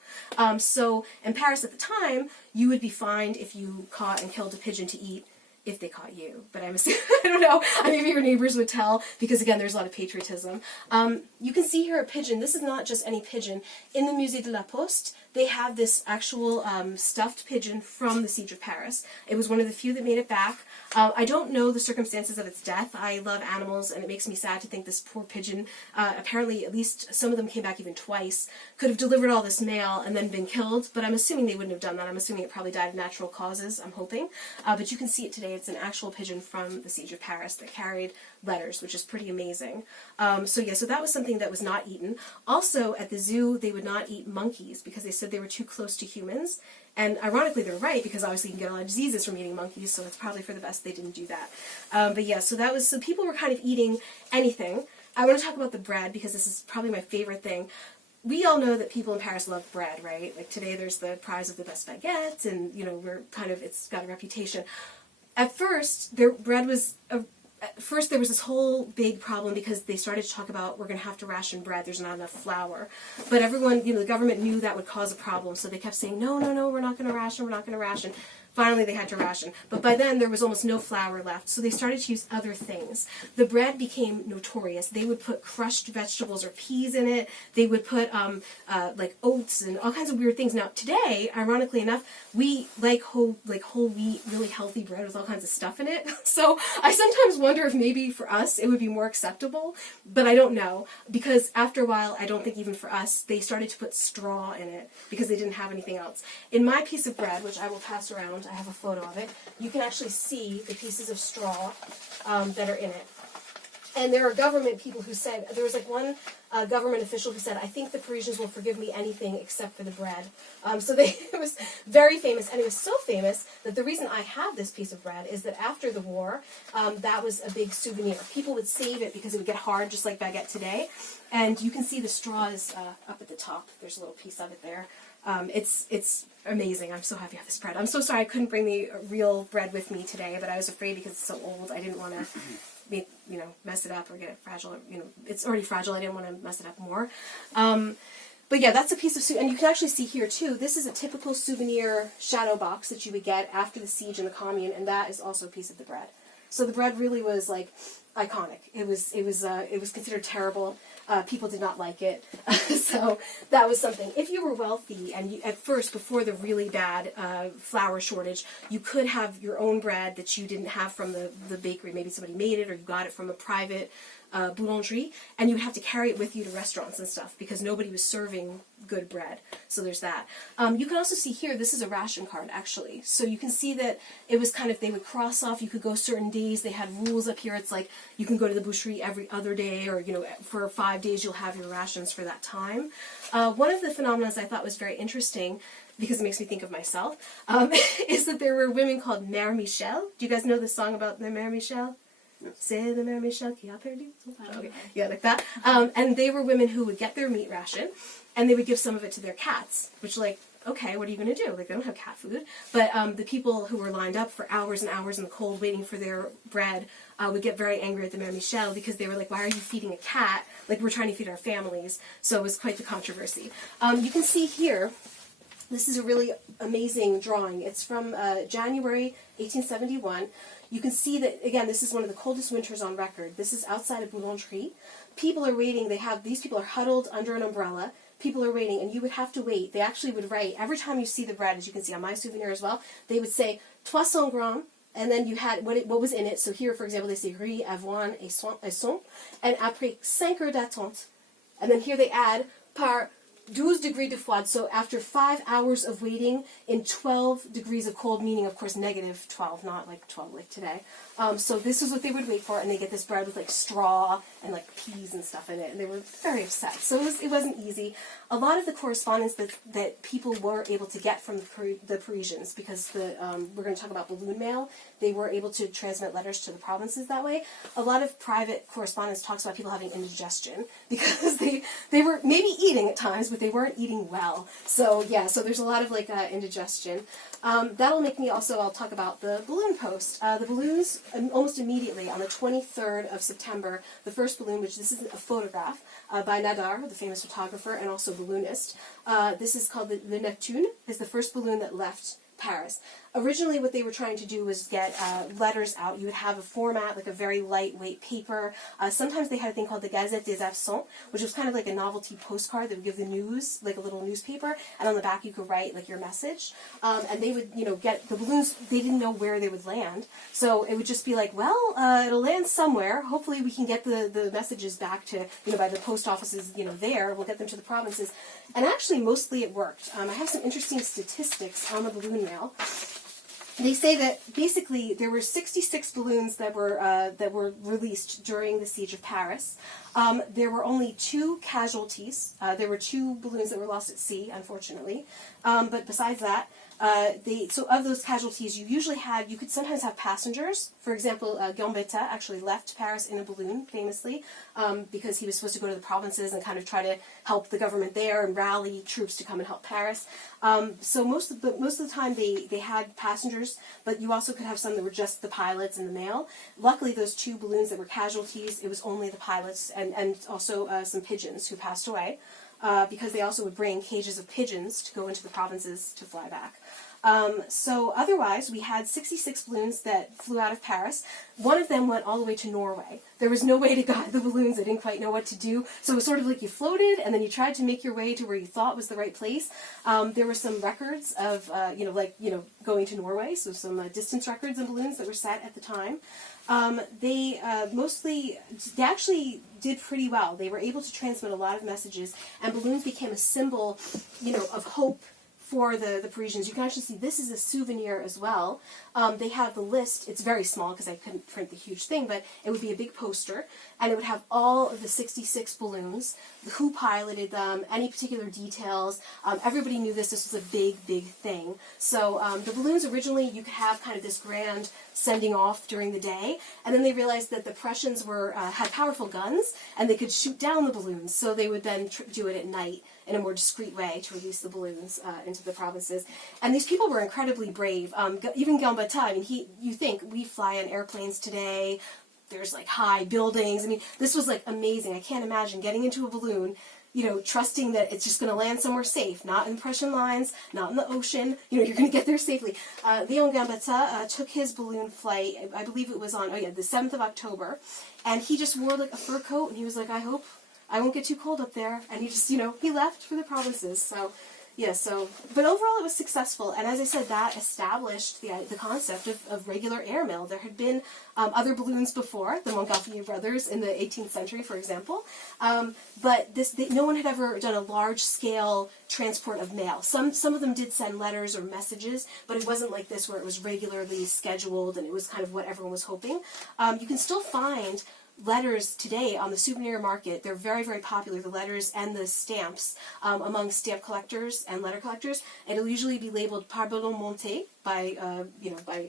So in Paris at the time, you would be fined if you caught and killed a pigeon to eat, if they caught you. But I'm assuming, I don't know, maybe your neighbors would tell, because again, there's a lot of patriotism. You can see here a pigeon. This is not just any pigeon. In the Musée de la Poste, they have this actual stuffed pigeon from the Siege of Paris. It was one of the few that made it back. I don't know the circumstances of its death. I love animals, and it makes me sad to think this poor pigeon, apparently at least some of them came back even twice, could have delivered all this mail and then been killed, but I'm assuming they wouldn't have done that. I'm assuming it probably died of natural causes, I'm hoping. But you can see it today. It's an actual pigeon from the Siege of Paris that carried letters, which is pretty amazing. So that was something that was not eaten. Also, at the zoo, they would not eat monkeys because they said they were too close to humans. And ironically, they're right, because obviously you can get a lot of diseases from eating monkeys, so it's probably for the best they didn't do that. So people were kind of eating anything. I want to talk about the bread, because this is probably my favorite thing. We all know that people in Paris love bread, right? Like today there's the prize of the best baguette, and, it's got a reputation. At first, there was this whole big problem because they started to talk about, we're going to have to ration bread, there's not enough flour. But everyone, the government knew that would cause a problem, so they kept saying, no, we're not going to ration. Finally, they had to ration. But by then, there was almost no flour left, so they started to use other things. The bread became notorious. They would put crushed vegetables or peas in it. They would put like oats and all kinds of weird things. Now, today, ironically enough, we like whole wheat, really healthy bread with all kinds of stuff in it. So I sometimes wonder if maybe for us it would be more acceptable, but I don't know. Because after a while, I don't think even for us, they started to put straw in it because they didn't have anything else. In my piece of bread, which I will pass around, I have a photo of it, you can actually see the pieces of straw that are in it. And there are government people who said, there was like one government official who said, I think the Parisians will forgive me anything except for the bread. It was very famous, and it was so famous that the reason I have this piece of bread is that after the war, that was a big souvenir. People would save it because it would get hard, just like baguette today. And you can see the straws up at the top. There's a little piece of it there. It's amazing. I'm so happy I have this bread. I'm so sorry I couldn't bring the real bread with me today, but I was afraid because it's so old. I didn't want to, mess it up or get it fragile. It's already fragile. I didn't want to mess it up more. But yeah, that's a piece of and you can actually see here too. This is a typical souvenir shadow box that you would get after the siege in the Commune, and that is also a piece of the bread. So the bread really was like iconic. It was considered terrible. People did not like it. So that was something. If you were wealthy and at first, before the really bad flour shortage, you could have your own bread that you didn't have from the bakery. Maybe somebody made it or you got it from a private boulangerie, and you would have to carry it with you to restaurants and stuff because nobody was serving good bread. So there's that. You can also see here, this is a ration card actually. So you can see that it was kind of, they would cross off, you could go certain days. They had rules up here. It's like you can go to the boucherie every other day, or for 5 days you'll have your rations for that time. One of the phenomena I thought was very interesting, because it makes me think of myself, is that there were women called Mère Michel. Do you guys know the song about the Mère Michel? C'est the Mère Michel qui a perdu. Okay. Yeah, like that. And they were women who would get their meat ration, and they would give some of it to their cats, which, like, okay, what are you going to do? Like, they don't have cat food. But the people who were lined up for hours and hours in the cold waiting for their bread would get very angry at the Mère Michel because they were like, why are you feeding a cat? Like, we're trying to feed our families. So it was quite the controversy. You can see here, this is a really amazing drawing. It's from January 1871. You can see that, again, this is one of the coldest winters on record. This is outside of Boulangerie. People are waiting. These people are huddled under an umbrella. People are waiting, and you would have to wait. They actually would write, every time you see the bread, as you can see on my souvenir as well, they would say 300 grammes, and then you had what was in it. So here, for example, they say riz, avoine, et son, and après 5 heures d'attente. And then here they add par 12 degrees de froid, so after 5 hours of waiting in 12 degrees of cold, meaning, of course, negative 12, not like 12 like today. So this is what they would wait for, and they get this bread with like straw and like peas and stuff in it, and they were very upset. So it wasn't easy. A lot of the correspondence that people were able to get from the Parisians, because we're going to talk about balloon mail, they were able to transmit letters to the provinces that way. A lot of private correspondence talks about people having indigestion because they were maybe eating at times, but they weren't eating well. So yeah, so there's a lot of like indigestion. That'll make me also, I'll talk about the balloon post. The balloons, almost immediately on the 23rd of September, the first balloon, which this is a photograph by Nadar, the famous photographer and also balloonist. This is called the Neptune, is the first balloon that left Paris. Originally what they were trying to do was get letters out. You would have a format, like a very lightweight paper. Sometimes they had a thing called the Gazette des Absents, which was kind of like a novelty postcard that would give the news, like a little newspaper, and on the back you could write like your message. And they would, get the balloons, they didn't know where they would land. So it would just be like, well, it'll land somewhere. Hopefully we can get the messages back to, by the post offices, there. We'll get them to the provinces. And actually, mostly it worked. I have some interesting statistics on the balloon mail. They say that basically there were 66 balloons that were released during the siege of Paris. There were only 2 casualties. There were 2 balloons that were lost at sea, unfortunately. But besides that, so of those casualties, you could sometimes have passengers. For example, Gambetta actually left Paris in a balloon, famously, because he was supposed to go to the provinces and kind of try to help the government there and rally troops to come and help Paris. So most of the time they had passengers, but you also could have some that were just the pilots and the mail. Luckily, those 2 balloons that were casualties, it was only the pilots and also some pigeons who passed away. Because they also would bring cages of pigeons to go into the provinces to fly back. So otherwise, we had 66 balloons that flew out of Paris. One of them went all the way to Norway. There was no way to guide the balloons. They didn't quite know what to do. So it was sort of like you floated, and then you tried to make your way to where you thought was the right place. There were some records of, going to Norway, so some distance records and balloons that were set at the time. They actually did pretty well. They were able to transmit a lot of messages, and balloons became a symbol, of hope for the Parisians. You can actually see this is a souvenir as well. They have the list. It's very small because I couldn't print the huge thing, but it would be a big poster, and it would have all of the 66 balloons, who piloted them, any particular details. Everybody knew this was a big, big thing. So the balloons originally, you could have kind of this grand sending off during the day, and then they realized that the Prussians had powerful guns, and they could shoot down the balloons, so they would then do it at night in a more discreet way to release the balloons into the provinces. And these people were incredibly brave. Even Gambetta, I mean, you think we fly on airplanes today, there's like high buildings. I mean, this was like amazing. I can't imagine getting into a balloon, trusting that it's just going to land somewhere safe, not in the Prussian lines, not in the ocean. You're going to get there safely. Léon Gambetta took his balloon flight, I believe it was on, the 7th of October, and he just wore like a fur coat, and he was like, I hope I won't get too cold up there. And he just, he left for the provinces. So, but overall it was successful. And as I said, that established the concept of regular airmail. There had been other balloons before, the Montgolfier brothers in the 18th century, for example. But no one had ever done a large-scale transport of mail. Some of them did send letters or messages, but it wasn't like this where it was regularly scheduled and it was kind of what everyone was hoping. You can still find letters today on the souvenir market. They're very, very popular, the letters and the stamps, among stamp collectors and letter collectors. It'll usually be labeled par ballon monté, by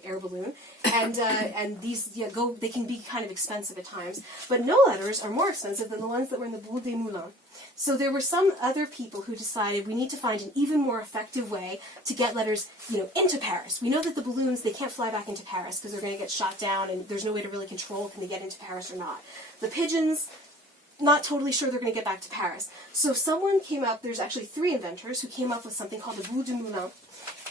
air balloon, and these they can be kind of expensive at times. But no letters are more expensive than the ones that were in the Boule des Moulins. So there were some other people who decided we need to find an even more effective way to get letters, into Paris. We know that the balloons, they can't fly back into Paris because they're going to get shot down, and there's no way to really control can they get into Paris or not. The pigeons, not totally sure they're going to get back to Paris. So someone came up, there's actually 3 inventors who came up with something called the Boule du Moulin.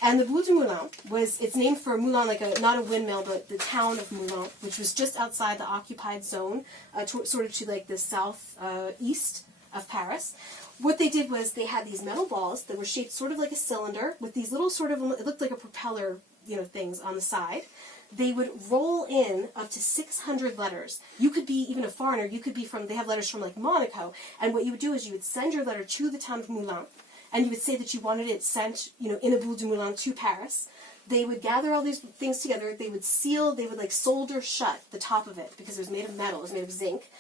And the Boule du Moulin it's named for Moulin, not a windmill, but the town of Moulin, which was just outside the occupied zone, sort of to like the southeast of Paris. What they did was they had these metal balls that were shaped sort of like a cylinder with these little it looked like a propeller, things on the side. They would roll in up to 600 letters. You could be even a foreigner. You could be they have letters from like Monaco. And what you would do is you would send your letter to the town of Moulins, and you would say that you wanted it sent, in a Boule du Moulin to Paris. They would gather all these things together. They would solder shut the top of it because it was made of metal. It was made of zinc.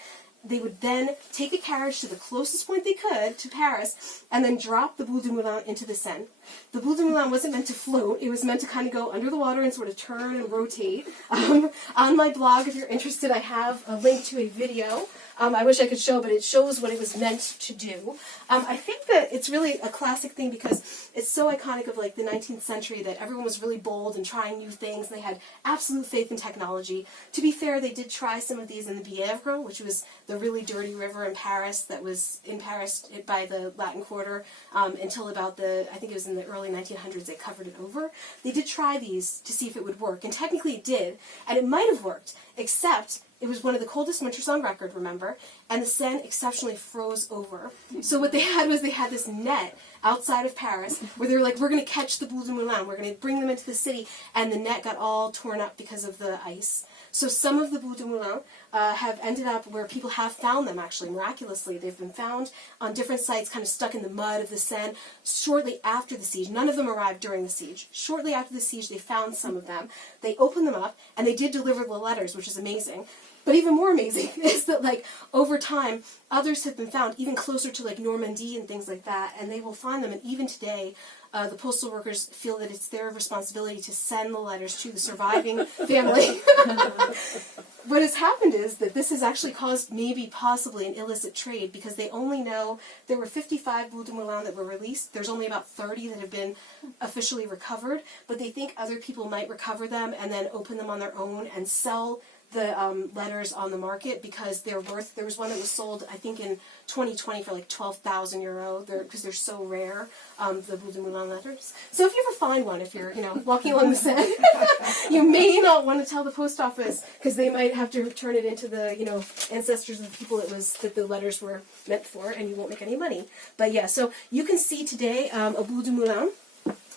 They would then take a carriage to the closest point they could to Paris and then drop the Boule du Moulin into the Seine. The Boule du Moulin wasn't meant to float. It was meant to kind of go under the water and sort of turn and rotate. On my blog, if you're interested, I have a link to a video. I wish I could show, but it shows what it was meant to do. I think that it's really a classic thing because it's so iconic of like the 19th century that everyone was really bold and trying new things. And they had absolute faith in technology. To be fair, they did try some of these in the Bièvre, which was the really dirty river in Paris that was in Paris by the Latin Quarter until about I think it was in the early 1900s they covered it over. They did try these to see if it would work, and technically it did, and it might have worked, except it was one of the coldest winters on record, remember, and the Seine exceptionally froze over. So what they had was they had this net outside of Paris where they were like, we're going to catch the Boule du Moulin, we're going to bring them into the city, and the net got all torn up because of the ice. So some of the Boule du Moulin have ended up where people have found them, actually, miraculously. They've been found on different sites, kind of stuck in the mud of the Seine, shortly after the siege. None of them arrived during the siege. Shortly after the siege, they found some of them. They opened them up, and they did deliver the letters, which is amazing. But even more amazing is that, like, over time, others have been found, even closer to, like, Normandy and things like that, and they will find them. And even today, the postal workers feel that it's their responsibility to send the letters to the surviving family. What has happened is that this has actually caused possibly an illicit trade, because they only know there were 55 Boule du Moulin that were released. There's only about 30 that have been officially recovered, but they think other people might recover them and then open them on their own and sell the letters on the market because they're worth. There was one that was sold, I think, in 2020 for like 12,000 euro. Because they're so rare. The Boule de Moulin letters. So if you ever find one, if you're walking along the Seine, you may not want to tell the post office because they might have to turn it into the ancestors of the people that the letters were meant for, and you won't make any money. But yeah, so you can see today a Boule de Moulin.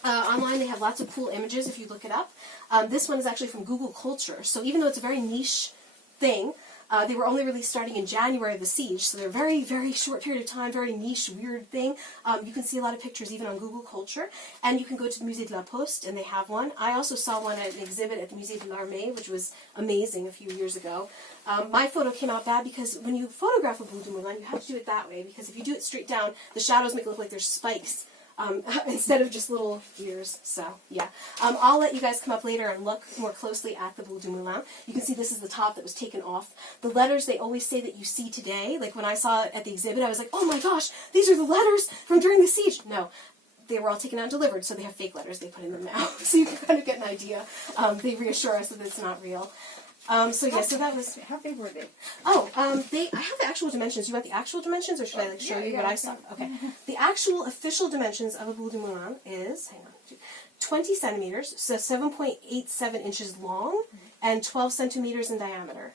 Online they have lots of cool images if you look it up. This one is actually from Google Culture, so even though it's a very niche thing, they were only released starting in January of the siege, so they're very, very short period of time, very niche, weird thing. You can see a lot of pictures even on Google Culture, and you can go to the Musée de la Poste, and they have one. I also saw one at an exhibit at the Musée de l'Armée, which was amazing a few years ago. My photo came out bad because when you photograph a Boule de Moulin, you have to do it that way, because if you do it straight down, the shadows make it look like there's spikes. Instead of just little ears. So, yeah. I'll let you guys come up later and look more closely at the Boule de Moulin. You can see this is the top that was taken off. The letters they always say that you see today, like when I saw it at the exhibit, I was like, oh my gosh, these are the letters from during the siege. No. They were all taken out and delivered, so they have fake letters they put in them now. So you can kind of get an idea. They reassure us that it's not real. So that was. How big were they? Oh, I have the actual dimensions. You want the actual dimensions, or should I show you what I saw? Okay. The actual official dimensions of a Boule de Moulin is 20 centimeters, so 7.87 inches long, and 12 centimeters in diameter.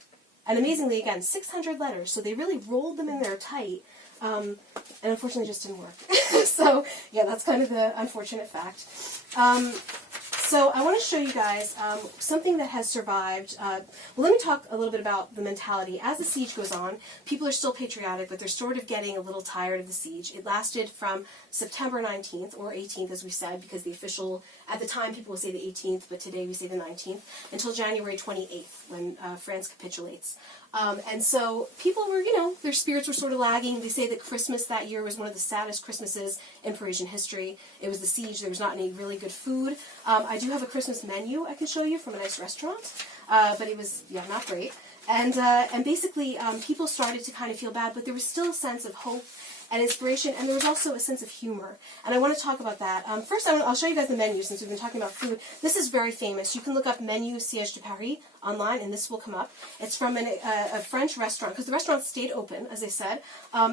And amazingly, again, 600 letters. So they really rolled them in there tight, and unfortunately, it just didn't work. So yeah, that's kind of the unfortunate fact. So I want to show you guys something that has survived. Well, let me talk a little bit about the mentality. As the siege goes on, people are still patriotic, but they're sort of getting a little tired of the siege. It lasted from September 19th, or 18th, as we said, because the official, at the time people would say the 18th, but today we say the 19th, until January 28th, when France capitulates. And so people were, their spirits were sort of lagging. They say that Christmas that year was one of the saddest Christmases in Parisian history. It was the siege. There was not any really good food. I do have a Christmas menu I can show you from a nice restaurant, but it was, not great. And basically, people started to kind of feel bad, but there was still a sense of hope and inspiration, and there was also a sense of humor. And I want to talk about that. First, I'll show you guys the menu, since we've been talking about food. This is very famous. You can look up menu Siège de Paris online, and this will come up. It's from a French restaurant, because the restaurant stayed open, as I said.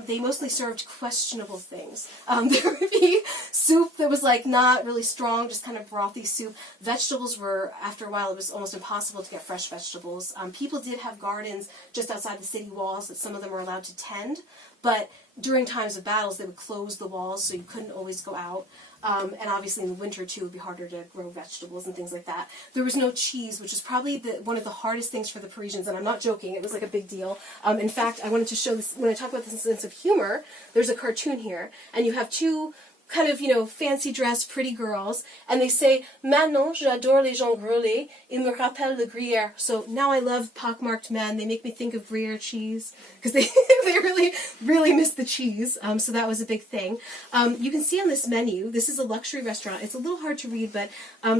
They mostly served questionable things. There would be soup that was not really strong, just kind of brothy soup. Vegetables were, after a while, it was almost impossible to get fresh vegetables. People did have gardens just outside the city walls that some of them were allowed to tend, but during times of battles, they would close the walls, so you couldn't always go out. And obviously in the winter, too, it would be harder to grow vegetables and things like that. There was no cheese, which is probably one of the hardest things for the Parisians, and I'm not joking. It was a big deal. In fact, I wanted to show this, when I talk about this sense of humor, there's a cartoon here, and you have two kind of, fancy dressed, pretty girls, and they say, Maintenant, j'adore les gens brûlés, ils me rappellent le Gruyère. So now I love pockmarked men. They make me think of Gruyere cheese, because they really, really miss the cheese. So that was a big thing. You can see on this menu, this is a luxury restaurant. It's a little hard to read, but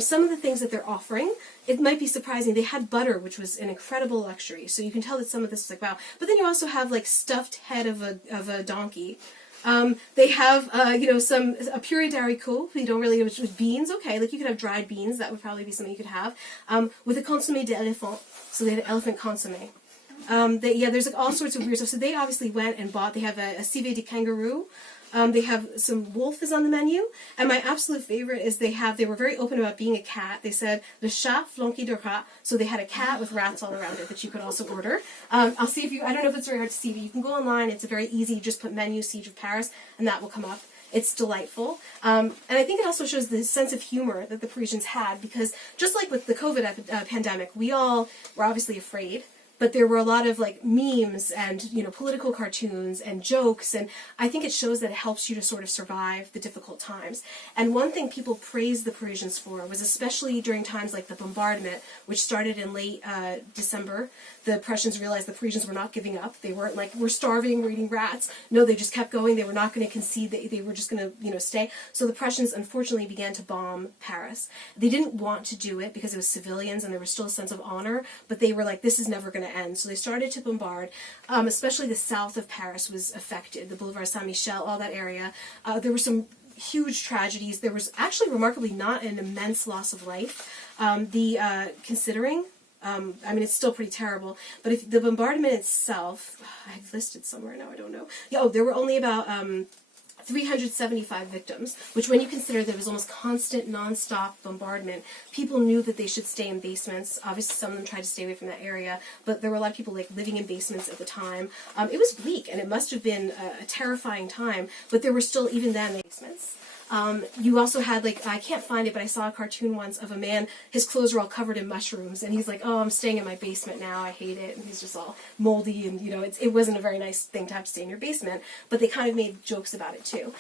some of the things that they're offering, it might be surprising. They had butter, which was an incredible luxury. So you can tell that some of this was wow. But then you also have stuffed head of a donkey. They have, a purée d'haricots. You don't really, with beans, okay. You could have dried beans. That would probably be something you could have. With a consommé d'éléphant. So they had elephant consommé. There's all sorts of weird stuff. So they obviously went and bought. They have a civet de kangaroo. They have some wolf is on the menu, and my absolute favorite is they were very open about being a cat. They said le chat flanqué de rat, so they had a cat with rats all around it that you could also order. I'll see if I don't know if it's very hard to see, but you can go online. It's very easy. You just put menu Siege of Paris, and that will come up. It's delightful. And I think it also shows the sense of humor that the Parisians had, because just like with the COVID pandemic, we all were obviously afraid. But there were a lot of memes and political cartoons and jokes, and I think it shows that it helps you to sort of survive the difficult times. And one thing people praised the Parisians for was, especially during times like the bombardment, which started in late December, the Prussians realized the Parisians were not giving up. They weren't we're starving, we're eating rats. No, they just kept going. They were not going to concede. They were just going to stay. So the Prussians unfortunately began to bomb Paris. They didn't want to do it because it was civilians and there was still a sense of honor, but they were this is never going to end. So they started to bombard, especially the south of Paris was affected, the Boulevard Saint-Michel, all that area. There were some huge tragedies. There was actually remarkably not an immense loss of life. Considering I mean, it's still pretty terrible. But if the bombardment itself, I've listed somewhere now, I don't know. Yeah, there were only about 375 victims, which when you consider that it was almost constant, non-stop bombardment, people knew that they should stay in basements. Obviously, some of them tried to stay away from that area, but there were a lot of people living in basements at the time. It was bleak, and it must have been a terrifying time, but there were still, even then, basements. You also had, I can't find it, but I saw a cartoon once of a man, his clothes are all covered in mushrooms, and he's like, oh, I'm staying in my basement now, I hate it, and he's just all moldy, and, it wasn't a very nice thing to have to stay in your basement, but they kind of made jokes about it, too.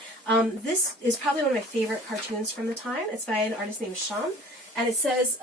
This is probably one of my favorite cartoons from the time. It's by an artist named Cham, and it says,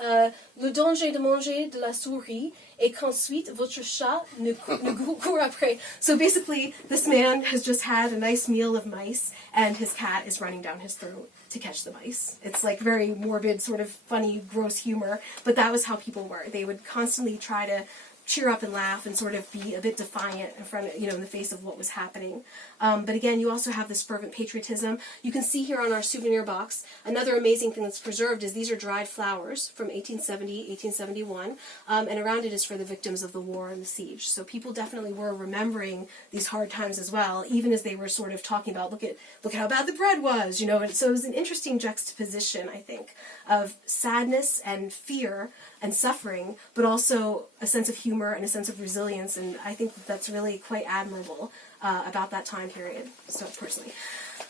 le danger de manger de la souris, et qu'ensuite votre chat ne court après. So basically, this man has just had a nice meal of mice, and his cat is running down his throat to catch the mice. It's very morbid, sort of funny, gross humor, but that was how people were. They would constantly try to cheer up and laugh and sort of be a bit defiant in front of, in the face of what was happening. But again, you also have this fervent patriotism. You can see here on our souvenir box, another amazing thing that's preserved is these are dried flowers from 1870, 1871, and around it is for the victims of the war and the siege. So people definitely were remembering these hard times as well, even as they were sort of talking about, look at how bad the bread was, and so it was an interesting juxtaposition, I think, of sadness and fear and suffering, but also a sense of humor and a sense of resilience, and I think that's really quite admirable about that time period, so personally.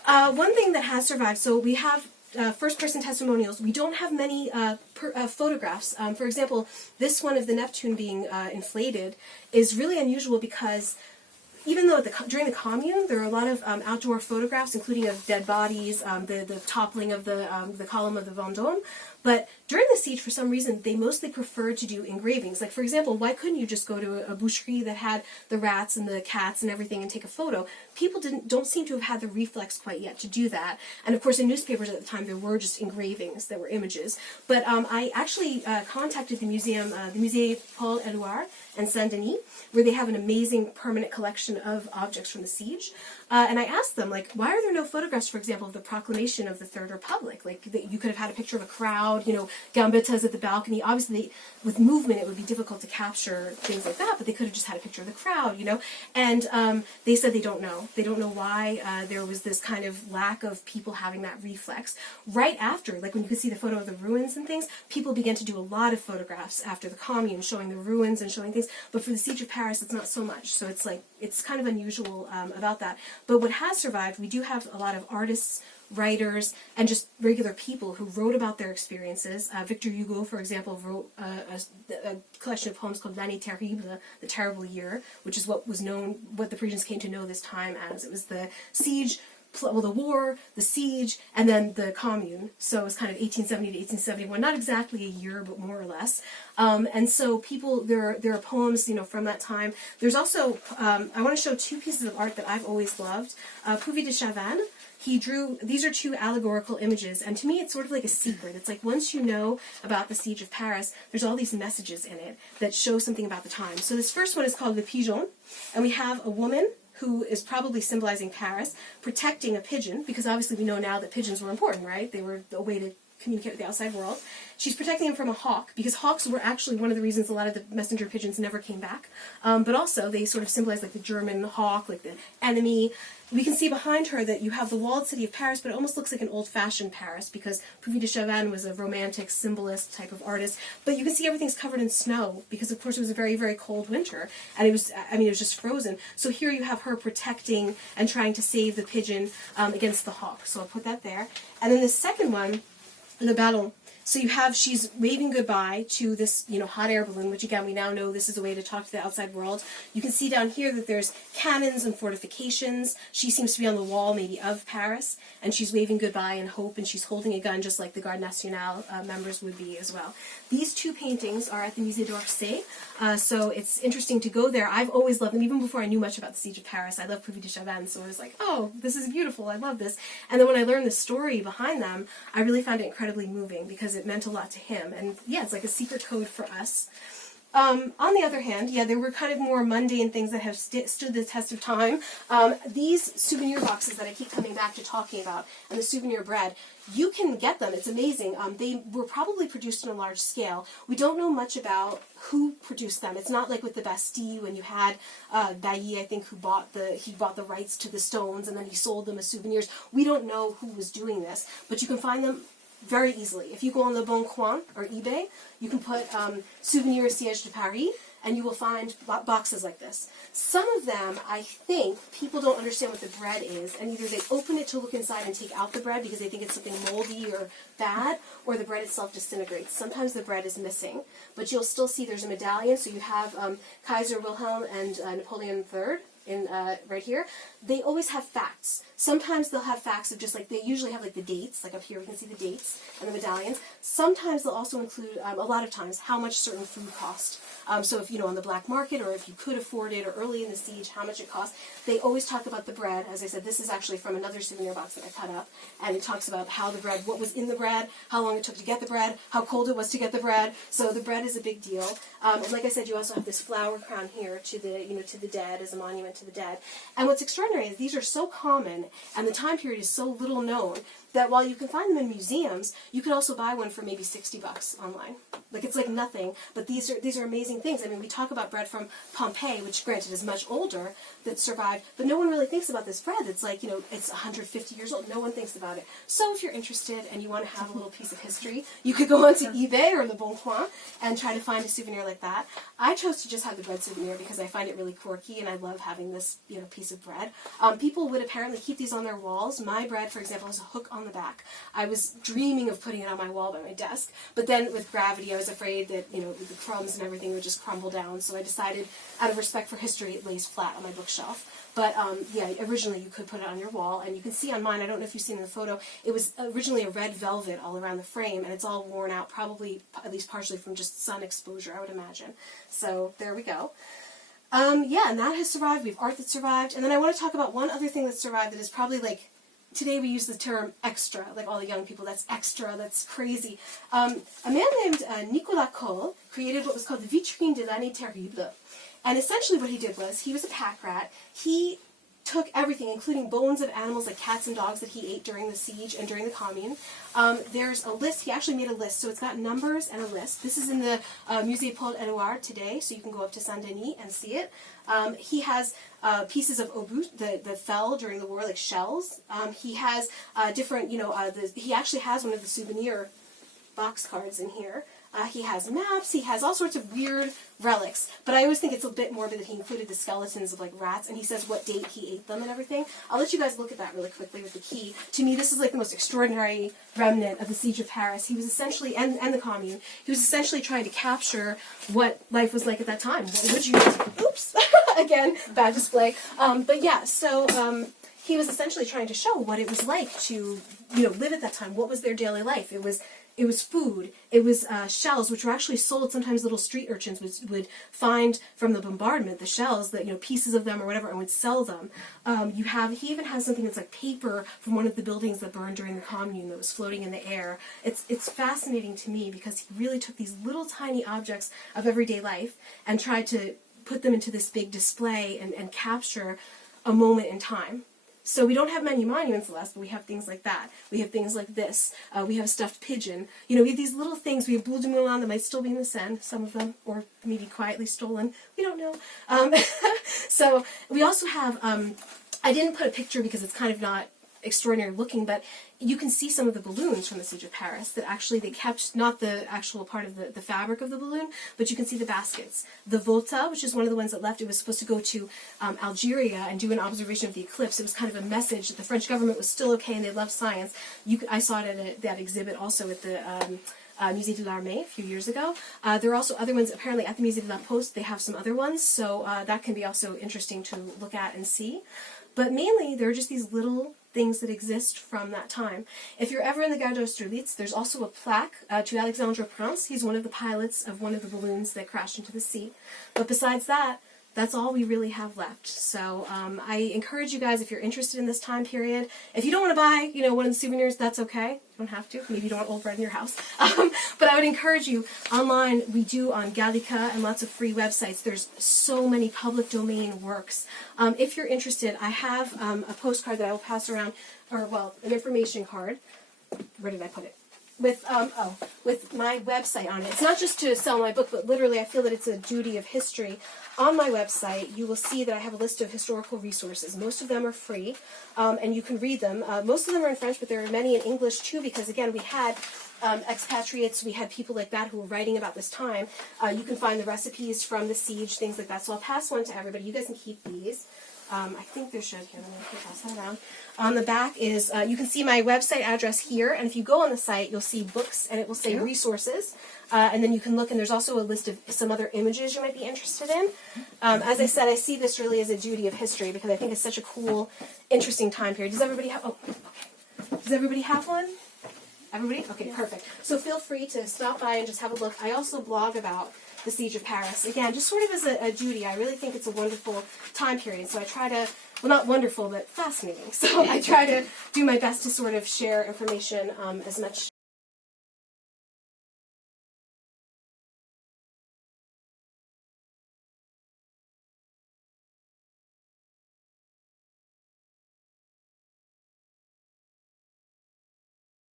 One thing that has survived, so we have first-person testimonials. We don't have many photographs. For example, this one of the Neptune being inflated is really unusual because even though during the Commune, there are a lot of outdoor photographs, including of dead bodies, the toppling of the column of the Vendôme, but during the siege, for some reason, they mostly preferred to do engravings. Like, for example, why couldn't you just go to a boucherie that had the rats and the cats and everything and take a photo? People don't seem to have had the reflex quite yet to do that. And of course, in newspapers at the time, there were just engravings that were images. But I actually contacted the museum, the Musée Paul Éluard in Saint-Denis, where they have an amazing permanent collection of objects from the siege. And I asked them, why are there no photographs, for example, of the proclamation of the Third Republic? You could have had a picture of a crowd, Gambetta's at the balcony. Obviously, with movement, it would be difficult to capture things like that, but they could have just had a picture of the crowd, And they said they don't know. They don't know why there was this kind of lack of people having that reflex. Right after, when you could see the photo of the ruins and things, people began to do a lot of photographs after the Commune, showing the ruins and showing things. But for the Siege of Paris, it's not so much. So it's kind of unusual about that. But what has survived, we do have a lot of artists, writers, and just regular people who wrote about their experiences. Victor Hugo, for example, wrote a collection of poems called L'année terrible, the terrible year, which is what the Parisians came to know this time as. It was the siege, the war, the siege, and then the Commune. So it was kind of 1870 to 1871, not exactly a year, but more or less. And so there are poems, from that time. There's also, I want to show two pieces of art that I've always loved. Puvis de Chavannes. He drew, these are two allegorical images, and to me it's sort of like a secret. It's like once you know about the Siege of Paris, there's all these messages in it that show something about the time. So this first one is called the Pigeon, and we have a woman who is probably symbolizing Paris, protecting a pigeon, because obviously we know now that pigeons were important, right? They were a way to communicate with the outside world. She's protecting him from a hawk, because hawks were actually one of the reasons a lot of the messenger pigeons never came back. But also, they sort of symbolize the German hawk, the enemy. We can see behind her that you have the walled city of Paris, but it almost looks like an old-fashioned Paris, because Puvis de Chavannes was a romantic, symbolist type of artist. But you can see everything's covered in snow, because of course it was a very, very cold winter, and it was just frozen. So here you have her protecting and trying to save the pigeon against the hawk. So I'll put that there. And then the second one, Le Ballon. So she's waving goodbye to this, hot air balloon, which again, we now know this is a way to talk to the outside world. You can see down here that there's cannons and fortifications. She seems to be on the wall, maybe, of Paris, and she's waving goodbye and hope, and she's holding a gun just like the Garde Nationale members would be as well. These two paintings are at the Musée d'Orsay, so it's interesting to go there. I've always loved them, even before I knew much about the Siege of Paris. I love Puvis de Chavannes, so I was like, oh, this is beautiful, I love this. And then when I learned the story behind them, I really found it incredibly moving, because it meant a lot to him. And yeah, it's like a secret code for us. On the other hand, yeah, there were kind of more mundane things that have stood the test of time. These souvenir boxes that I keep coming back to talking about, and the souvenir bread, you can get them. It's amazing. They were probably produced on a large scale. We don't know much about who produced them. It's not like with the Bastille when you had Bailly, I think, who bought the rights to the stones and then he sold them as souvenirs. We don't know who was doing this, but you can find them very easily. If you go on Le Bon Coin or eBay, you can put Souvenir Siège de Paris, and you will find boxes like this. Some of them, I think, people don't understand what the bread is, and either they open it to look inside and take out the bread because they think it's something moldy or bad, or the bread itself disintegrates. Sometimes the bread is missing, but you'll still see there's a medallion, so you have Kaiser Wilhelm and Napoleon III right here. They always have facts. Sometimes they'll have facts of just like, they usually have like the dates, like up here we can see the dates and the medallions. Sometimes they'll also include, a lot of times, how much certain food cost. So if, on the black market, or if you could afford it, or early in the siege, how much it cost. They always talk about the bread. As I said, this is actually from another souvenir box that I cut up, and it talks about how the bread, what was in the bread, how long it took to get the bread, how cold it was to get the bread. So the bread is a big deal. And like I said, you also have this flower crown here to the, to the dead, as a monument to the dead. And what's extraordinary is these are so common, and the time period is so little known, that while you can find them in museums, you could also buy one for maybe $60 online. Like, it's like nothing, but these are amazing things. I mean, we talk about bread from Pompeii, which granted is much older, that survived, but no one really thinks about this bread. It's like, it's 150 years old. No one thinks about it. So if you're interested and you want to have a little piece of history, you could go onto eBay or Le Bon Coin and try to find a souvenir like that. I chose to just have the bread souvenir because I find it really quirky, and I love having this, piece of bread. People would apparently keep these on their walls. My bread, for example, has a hook on the back. I was dreaming of putting it on my wall by my desk, but then with gravity, I was afraid that, the crumbs and everything would just crumble down, so I decided, out of respect for history, it lays flat on my bookshelf. But, yeah, originally you could put it on your wall, and you can see on mine, I don't know if you've seen in the photo, it was originally a red velvet all around the frame, and it's all worn out, probably, at least partially from just sun exposure, I would imagine. So, there we go. Yeah, and that has survived. We have art that survived. And then I want to talk about one other thing that survived that is probably like, today we use the term extra, like all the young people, that's extra, that's crazy. A man named Nicolas Cole created what was called the Vitrine Delaney terrible. And essentially what he did was, he was a pack rat. He took everything, including bones of animals like cats and dogs that he ate during the siege and during the commune. There's a list. He actually made a list, so it's got numbers and a list. This is in the Musée Paul Éluard today, so you can go up to Saint-Denis and see it. He has pieces of obus, the fell during the war, like shells. He has different, he actually has one of the souvenir box cards in here. He has maps, he has all sorts of weird relics, but I always think it's a bit morbid that he included the skeletons of, like, rats, and he says what date he ate them and everything. I'll let you guys look at that really quickly with the key. To me, this is, like, the most extraordinary remnant of the Siege of Paris. He was essentially, and the Commune, he was essentially trying to capture what life was like at that time. What would you, oops, again, bad display. But yeah, so, he was essentially trying to show what it was like to, live at that time. What was their daily life? It was food. It was shells, which were actually sold. Sometimes little street urchins would find from the bombardment the shells, that pieces of them or whatever, and would sell them. He even has something that's like paper from one of the buildings that burned during the Commune that was floating in the air. It's fascinating to me because he really took these little tiny objects of everyday life and tried to put them into this big display and capture a moment in time. So we don't have many monuments left, but we have things like that. We have things like this. We have a stuffed pigeon. We have these little things. We have boules de moulin that might still be in the Seine, some of them, or maybe quietly stolen. We don't know. So we also have, I didn't put a picture because it's kind of not extraordinary looking, but you can see some of the balloons from the Siege of Paris that actually they kept, not the actual part of the fabric of the balloon, but you can see the baskets. The Volta, which is one of the ones that left, it was supposed to go to Algeria and do an observation of the eclipse. It was kind of a message that the French government was still okay and they loved science. I saw it at that exhibit also at the Musée de l'Armée a few years ago. There are also other ones, apparently at the Musée de la Poste, they have some other ones, so that can be also interesting to look at and see. But mainly, there are just these little things that exist from that time. If you're ever in the Gare d'Austerlitz, there's also a plaque to Alexandre Prince. He's one of the pilots of one of the balloons that crashed into the sea. But besides that, that's all we really have left. So I encourage you guys, if you're interested in this time period, if you don't want to buy, you know, one of the souvenirs, that's okay. You don't have to. Maybe you don't want old bread in your house. But I would encourage you, online, we do on Gallica and lots of free websites. There's so many public domain works. If you're interested, I have a postcard that I will pass around, or, well, an information card. Where did I put it? With my website on it. It's not just to sell my book, but literally I feel that it's a duty of history. On my website, you will see that I have a list of historical resources. Most of them are free, and you can read them. Most of them are in French, but there are many in English too, because again, we had expatriates, we had people like that who were writing about this time. You can find the recipes from the siege, things like that. So I'll pass one to everybody. You guys can keep these. I think there should, here, let me pass that around. On the back is, you can see my website address here, and if you go on the site, you'll see books, and it will say resources, and then you can look, and there's also a list of some other images you might be interested in. As I said, I see this really as a duty of history, because I think it's such a cool, interesting time period. Does everybody have, does everybody have one? Everybody? Okay, perfect. So feel free to stop by and just have a look. I also blog about the Siege of Paris. Again, just sort of as a duty. I really think it's a wonderful time period, so I try to, well, not wonderful, but fascinating. So I try to do my best to sort of share information as much